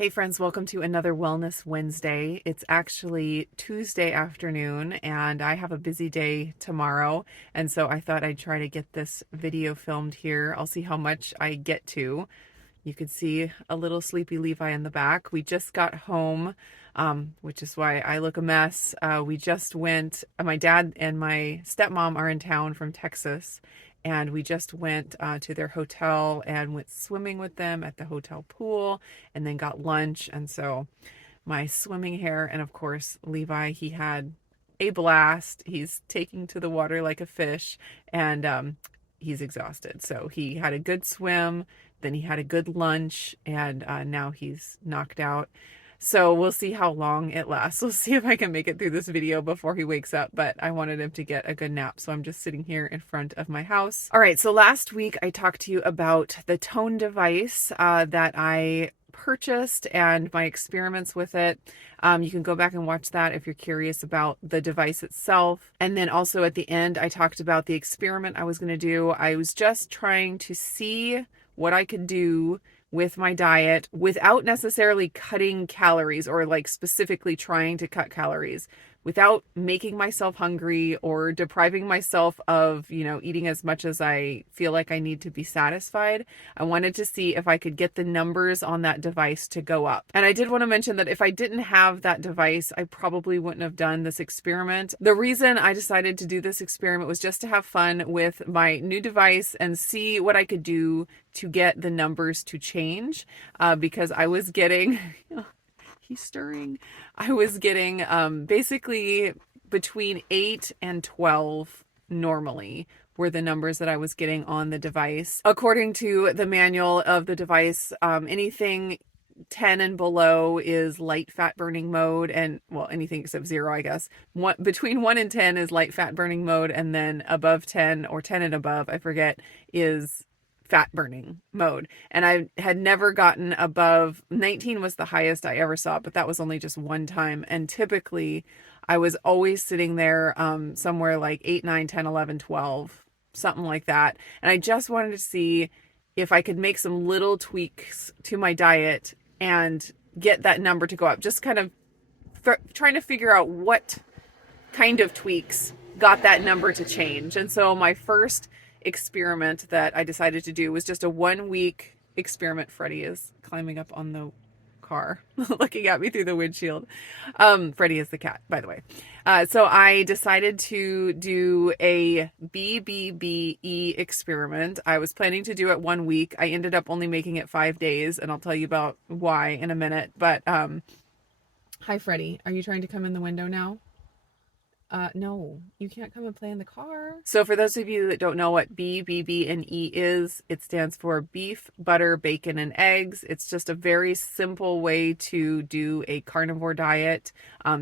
Hey friends, welcome to another Wellness Wednesday. It's actually Tuesday afternoon and I have a busy day tomorrow. And so I thought I'd try to get this video filmed here. I'll see how much I get to. You could see a little sleepy Levi in the back. We just got home, which is why I look a mess. We just went, my dad and my stepmom are in town from Texas, and we just went to their hotel and went swimming with them at the hotel pool and then got lunch. And so my swimming hair, and of course, Levi, he had a blast. He's taking to the water like a fish, and he's exhausted. So he had a good swim, then he had a good lunch, and now he's knocked out. So we'll see how long it lasts. We'll see if I can make it through this video before he wakes up, but I wanted him to get a good nap. So I'm just sitting here in front of my house. All right, so last week I talked to you about the Tone device that I purchased and my experiments with it. You can go back and watch that if you're curious about the device itself. And then also at the end, I talked about the experiment I was going to do. I was just trying to see what I could do with my diet without necessarily cutting calories or like specifically trying to cut calories, without making myself hungry or depriving myself of, eating as much as I feel like I need to be satisfied. I wanted to see if I could get the numbers on that device to go up. And I did want to mention that if I didn't have that device, I probably wouldn't have done this experiment. The reason I decided to do this experiment was just to have fun with my new device and see what I could do to get the numbers to change, because I was getting... He's stirring. I was getting basically between 8 and 12 normally were the numbers that I was getting on the device. According to the manual of the device, anything 10 and below is light fat burning mode, and well, anything except 0, I guess. Between 1 and 10 is light fat burning mode, and then above 10 or 10 and above, I forget, is fat burning mode. And I had never gotten above 19 was the highest I ever saw, but that was only just one time. And typically I was always sitting there somewhere like 8, 9, 10, 11, 12, something like that. And I just wanted to see if I could make some little tweaks to my diet and get that number to go up. Just kind of trying to figure out what kind of tweaks got that number to change. And so my first experiment that I decided to do was just a 1-week experiment. Freddie is climbing up on the car, looking at me through the windshield. Freddie is the cat, by the way. So I decided to do a BBBE experiment. I was planning to do it 1 week. I ended up only making it 5 days, and I'll tell you about why in a minute. But hi, Freddie. Are you trying to come in the window now? No, you can't come and play in the car. So for those of you that don't know what BBBE is, it stands for beef, butter, bacon, and eggs. It's just a very simple way to do a carnivore diet.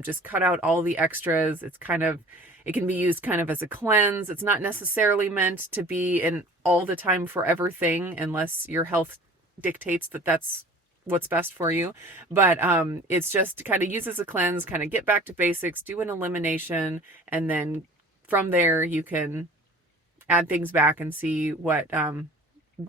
Just cut out all the extras. It can be used kind of as a cleanse. It's not necessarily meant to be an all the time forever thing unless your health dictates that that's what's best for you. But it's just kind of used as a cleanse, kind of get back to basics, do an elimination, and then from there you can add things back and see what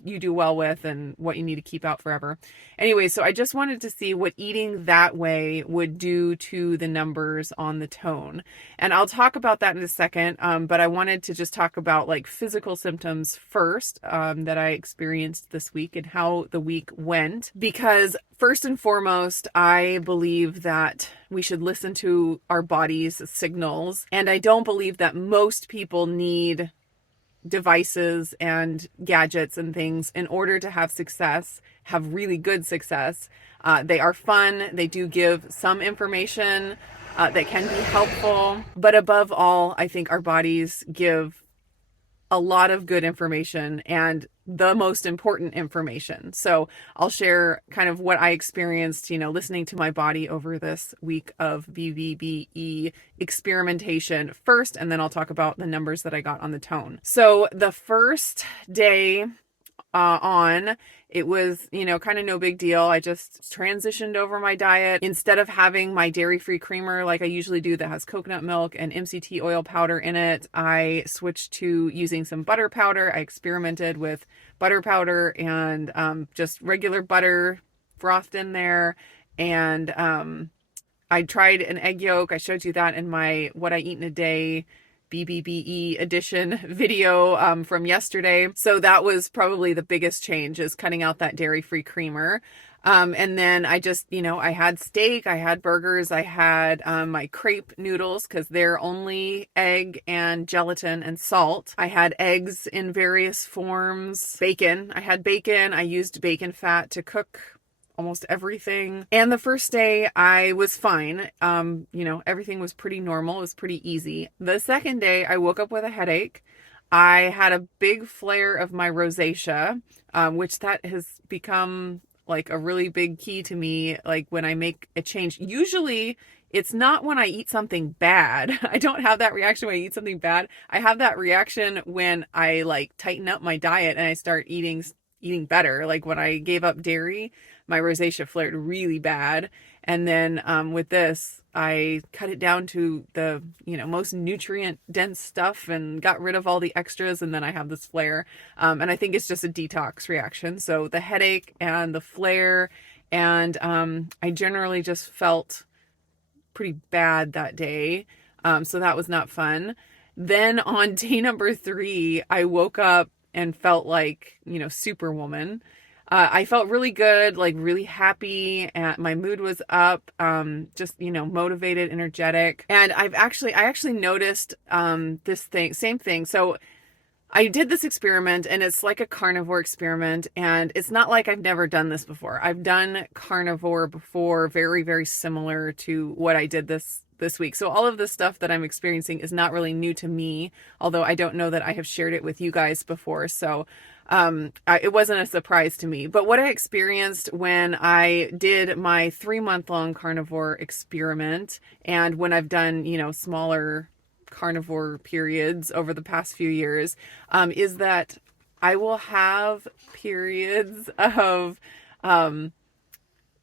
you do well with and what you need to keep out forever. Anyway, so I just wanted to see what eating that way would do to the numbers on the Tone. And I'll talk about that in a second, but I wanted to just talk about like physical symptoms first that I experienced this week and how the week went. Because first and foremost, I believe that we should listen to our body's signals. And I don't believe that most people need devices and gadgets and things in order to have success, have really good success. They are fun. They do give some information that can be helpful. But above all, I think our bodies give a lot of good information and the most important information. So I'll share kind of what I experienced, listening to my body over this week of BBBE experimentation first, and then I'll talk about the numbers that I got on the Tone. So the first day it was, kind of no big deal. I just transitioned over my diet. Instead of having my dairy-free creamer like I usually do that has coconut milk and MCT oil powder in it, I switched to using some butter powder. I experimented with butter powder and just regular butter frothed in there, And I tried an egg yolk. I showed you that in my What I Eat in a Day BBBE edition video from yesterday. So that was probably the biggest change, is cutting out that dairy-free creamer. And then I just, I had steak, I had burgers, I had my crepe noodles because they're only egg and gelatin and salt. I had eggs in various forms, bacon. I had bacon. I used bacon fat to cook almost everything. And the first day I was fine. Everything was pretty normal. It was pretty easy. The second day I woke up with a headache. I had a big flare of my rosacea, which that has become like a really big key to me. Like when I make a change, usually it's not when I eat something bad. I don't have that reaction when I eat something bad. I have that reaction when I like tighten up my diet and I start eating better. Like when I gave up dairy, my rosacea flared really bad. And then with this, I cut it down to the, most nutrient dense stuff and got rid of all the extras. And then I have this flare. And I think it's just a detox reaction. So the headache and the flare, and I generally just felt pretty bad that day. So that was not fun. Then on day number 3, I woke up and felt like, superwoman. I felt really good, like really happy, and my mood was up, just, motivated, energetic. And I actually noticed same thing. So I did this experiment, and it's like a carnivore experiment, and it's not like I've never done this before. I've done carnivore before, very, very similar to what I did this week. So all of this stuff that I'm experiencing is not really new to me, although I don't know that I have shared it with you guys before. So it wasn't a surprise to me. But what I experienced when I did my 3-month-long carnivore experiment, and when I've done, smaller carnivore periods over the past few years, is that I will have periods of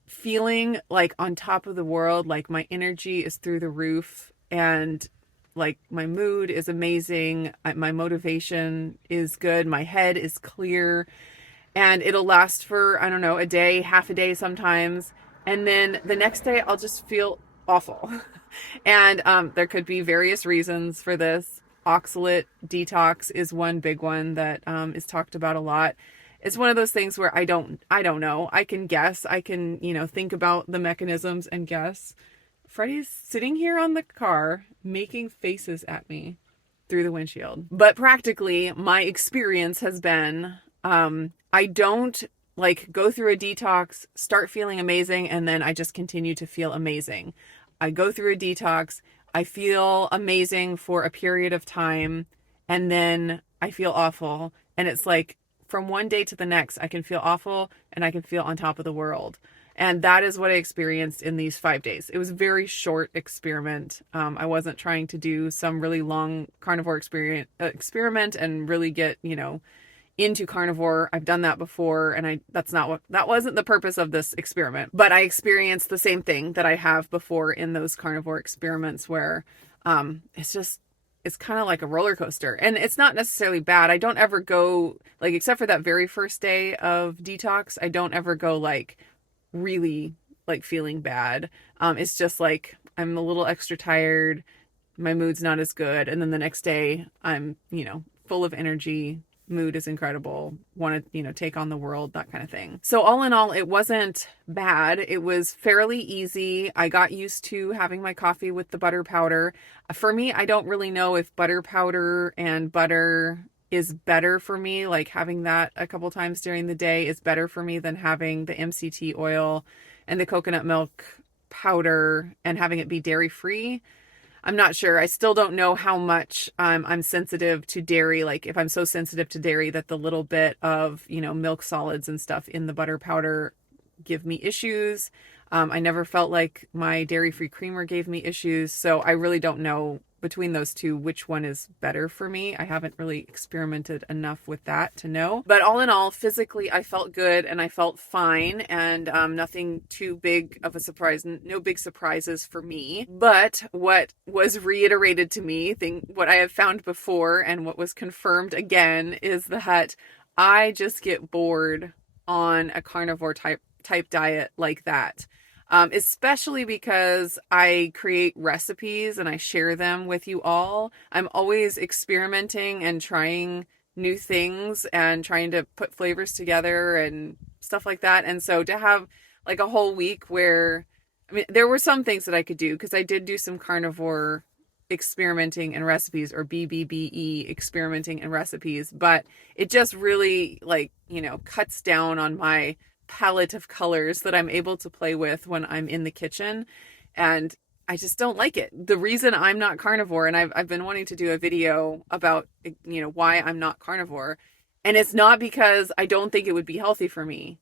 feeling like on top of the world, like my energy is through the roof, and like my mood is amazing, my motivation is good, my head is clear, and it'll last for, I don't know, a day, half a day sometimes. And then the next day I'll just feel awful. And there could be various reasons for this. Oxalate detox is one big one that is talked about a lot. It's one of those things where I don't know. I can guess. I can, think about the mechanisms and guess. Freddie's sitting here on the car making faces at me through the windshield. But practically, my experience has been, I don't like go through a detox, start feeling amazing, and then I just continue to feel amazing. I go through a detox, I feel amazing for a period of time, and then I feel awful. And it's like from one day to the next, I can feel awful and I can feel on top of the world. And that is what I experienced in these 5 days. It was a very short experiment. I wasn't trying to do some really long carnivore experiment and really get, into carnivore. I've done that before, and that wasn't the purpose of this experiment. But I experienced the same thing that I have before in those carnivore experiments, where it's kind of like a roller coaster, and it's not necessarily bad. I don't ever go like, except for that very first day of detox, I don't ever go like really like feeling bad. It's just like I'm a little extra tired, my mood's not as good, and then the next day I'm, full of energy, mood is incredible, want to, take on the world, that kind of thing. So all in all, it wasn't bad. It was fairly easy. I got used to having my coffee with the butter powder. For me, I don't really know if butter powder and butter is better for me. Like having that a couple times during the day is better for me than having the MCT oil and the coconut milk powder and having it be dairy free. I'm not sure. I still don't know how much I'm sensitive to dairy. Like if I'm so sensitive to dairy that the little bit of, milk solids and stuff in the butter powder give me issues. I never felt like my dairy-free creamer gave me issues. So I really don't know between those two which one is better for me. I haven't really experimented enough with that to know. But all in all, physically, I felt good and I felt fine, and nothing too big of a surprise. No big surprises for me. But what was reiterated to me, what I have found before and what was confirmed again, is that I just get bored on a carnivore type diet like that. especially because I create recipes and I share them with you all. I'm always experimenting and trying new things and trying to put flavors together and stuff like that. And so to have like a whole week where, I mean, there were some things that I could do because I did do some carnivore experimenting and recipes, or BBBE experimenting and recipes, but it just really, like, cuts down on my palette of colors that I'm able to play with when I'm in the kitchen. And I just don't like it. The reason I'm not carnivore, and I've been wanting to do a video about, why I'm not carnivore. And it's not because I don't think it would be healthy for me.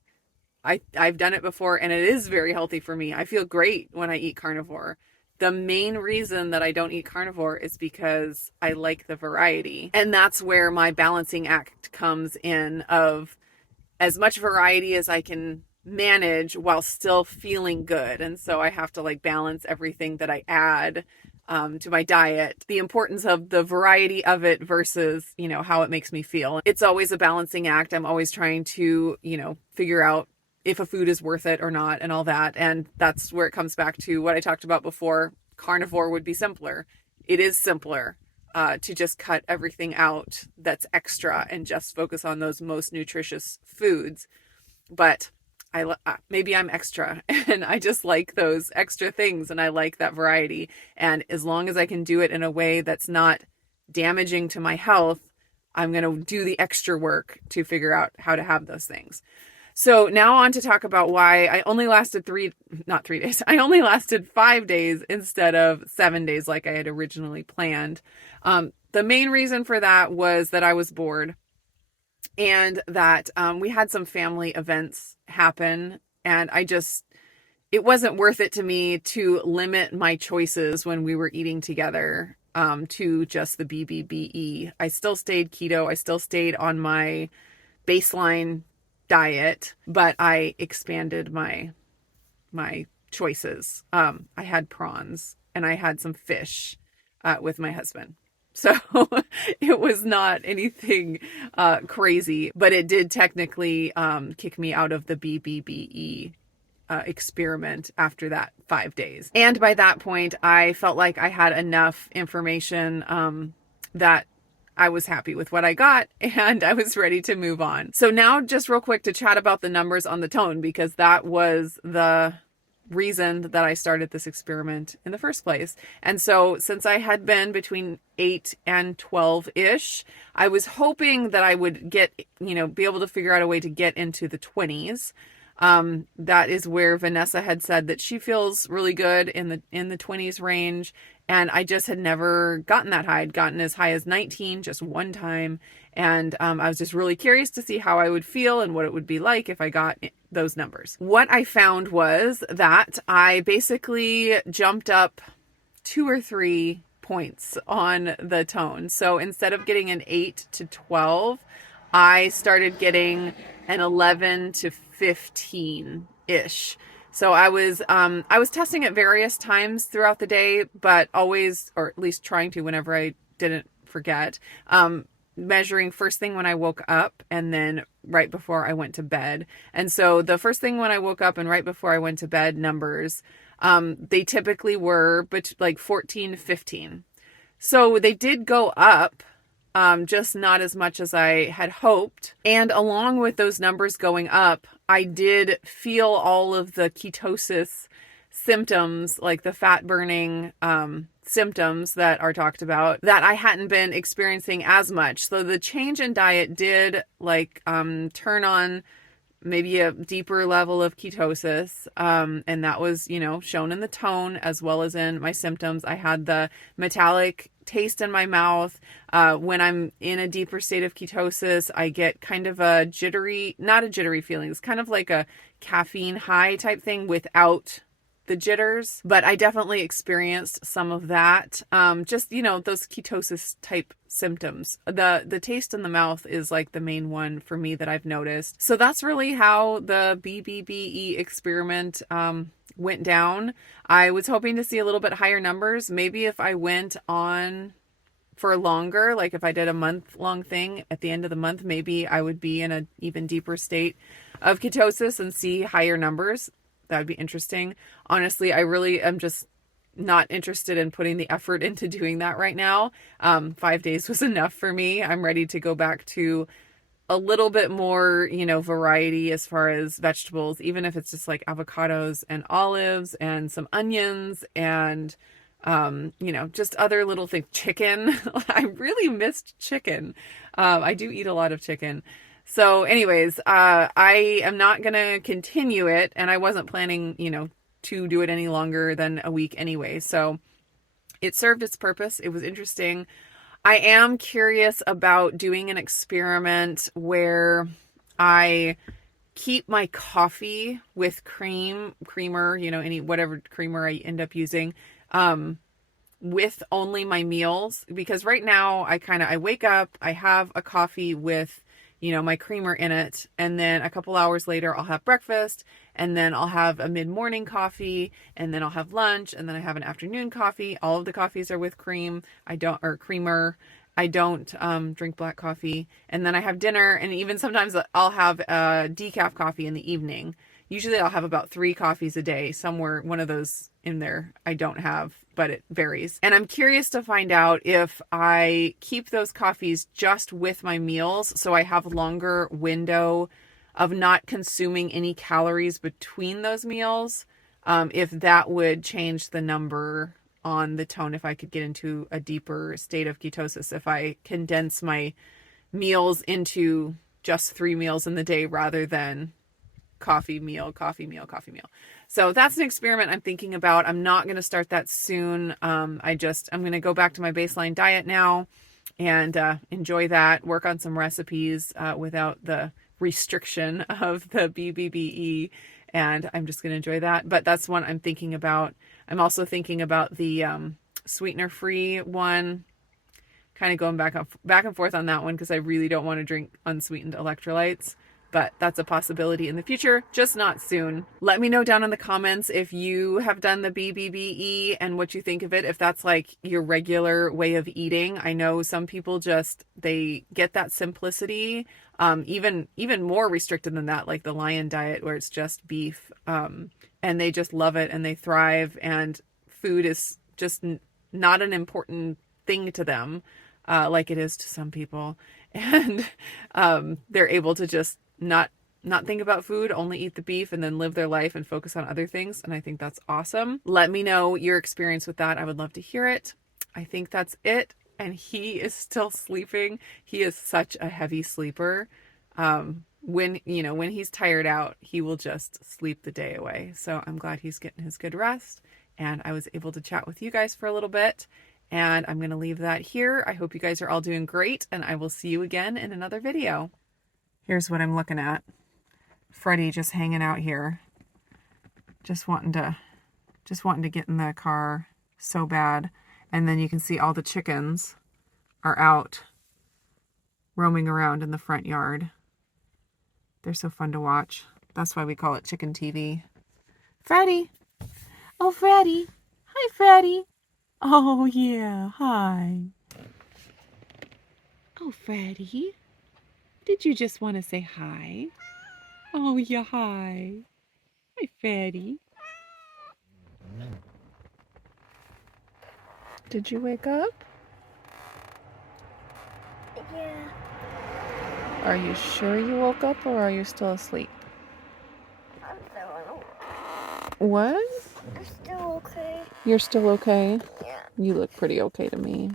I've done it before and it is very healthy for me. I feel great when I eat carnivore. The main reason that I don't eat carnivore is because I like the variety. And that's where my balancing act comes in, of as much variety as I can manage while still feeling good. And so I have to like balance everything that I add to my diet, the importance of the variety of it versus, how it makes me feel. It's always a balancing act. I'm always trying to, figure out if a food is worth it or not and all that. And that's where it comes back to what I talked about before. Carnivore would be simpler. It is simpler to just cut everything out that's extra and just focus on those most nutritious foods. But maybe I'm extra and I just like those extra things and I like that variety. And as long as I can do it in a way that's not damaging to my health, I'm going to do the extra work to figure out how to have those things. So now on to talk about why I only lasted 5 days instead of 7 days like I had originally planned. The main reason for that was that I was bored and that we had some family events happen, and it wasn't worth it to me to limit my choices when we were eating together to just the BBBE. I still stayed keto. I still stayed on my baseline diet, but I expanded my choices. I had prawns and I had some fish with my husband. So it was not anything crazy, but it did technically kick me out of the BBBE experiment after that 5 days. And by that point, I felt like I had enough information that I was happy with what I got and I was ready to move on. So now just real quick to chat about the numbers on the tone, because that was the reason that I started this experiment in the first place. And so since I had been between 8 and 12-ish, I was hoping that I would get, be able to figure out a way to get into the 20s. That is where Vanessa had said that she feels really good in the 20s range. And I just had never gotten that high. I'd gotten as high as 19 just one time. And I was just really curious to see how I would feel and what it would be like if I got those numbers. What I found was that I basically jumped up 2 or 3 points on the tone. So instead of getting an 8 to 12, I started getting an 11 to 15-ish. So I was testing at various times throughout the day, but always, or at least trying to whenever I didn't forget, measuring first thing when I woke up and then right before I went to bed. And so the first thing when I woke up and right before I went to bed numbers, they typically were like 14 to 15. So they did go up, just not as much as I had hoped. And along with those numbers going up, I did feel all of the ketosis symptoms, like the fat burning symptoms that are talked about, that I hadn't been experiencing as much. So the change in diet did turn on maybe a deeper level of ketosis. And that was, shown in the tone as well as in my symptoms. I had the metallic taste in my mouth. When I'm in a deeper state of ketosis, I get kind of a not a jittery feeling. It's kind of like a caffeine high type thing without the jitters, but I definitely experienced some of that. Just, those ketosis type symptoms. The taste in the mouth is like the main one for me that I've noticed. So that's really how the BBBE experiment went down. I was hoping to see a little bit higher numbers. Maybe if I went on for longer, like if I did a month-long thing at the end of the month, maybe I would be in an even deeper state of ketosis and see higher numbers. that would be interesting. Honestly, I really am just not interested in putting the effort into doing that right now. 5 days was enough for me. I'm ready to go back to a little bit more, variety as far as vegetables, even if it's just like avocados and olives and some onions and, just other little things. Chicken. I really missed chicken. I do eat a lot of chicken. So anyways, I am not going to continue it, and I wasn't planning, to do it any longer than a week anyway. So it served its purpose. It was interesting. I am curious about doing an experiment where I keep my coffee with creamer, any whatever creamer I end up using, with only my meals, because right now I wake up, I have a coffee with, my creamer in it, and then a couple hours later I'll have breakfast, and then I'll have a mid-morning coffee, and then I'll have lunch, and then I have an afternoon coffee. All of the coffees are with creamer. I don't drink black coffee. And then I have dinner, and even sometimes I'll have decaf coffee in the evening. Usually I'll have about 3 coffees a day, somewhere one of those in there I don't have, but it varies. And I'm curious to find out if I keep those coffees just with my meals, so I have a longer window of not consuming any calories between those meals, if that would change the number on the tone, if I could get into a deeper state of ketosis, if I condense my meals into just 3 meals in the day rather than coffee meal. So that's an experiment I'm thinking about. I'm not going to start that soon. I'm going to go back to my baseline diet now and enjoy that, work on some recipes without the restriction of the BBBE, and I'm just going to enjoy that. But that's one I'm thinking about. I'm also thinking about the sweetener-free one, kind of going back and forth on that one because I really don't want to drink unsweetened electrolytes. But that's a possibility in the future, just not soon. Let me know down in the comments if you have done the BBBE and what you think of it, if that's like your regular way of eating. I know some people they get that simplicity, even more restricted than that, like the Lion diet where it's just beef, and they just love it and they thrive, and food is just not an important thing to them, like it is to some people. And they're able to just not think about food, only eat the beef, and then live their life and focus on other things. And I think that's awesome. Let me know your experience with that. I would love to hear it. I think that's it. And he is still sleeping. He is such a heavy sleeper. When he's tired out, he will just sleep the day away. So I'm glad he's getting his good rest. And I was able to chat with you guys for a little bit. And I'm going to leave that here. I hope you guys are all doing great. And I will see you again in another video. Here's what I'm looking at. Freddie just hanging out here. Just wanting to get in the car so bad. And then you can see all the chickens are out roaming around in the front yard. They're so fun to watch. That's why we call it chicken TV. Freddie. Oh, Freddie. Hi, Freddie. Oh, yeah. Hi. Oh, Freddie. Did you just want to say hi? Oh, yeah, hi. Hi, Freddie. Did you wake up? Yeah. Are you sure you woke up, or are you still asleep? I'm still What? I'm still okay. You're still okay? Yeah. You look pretty okay to me.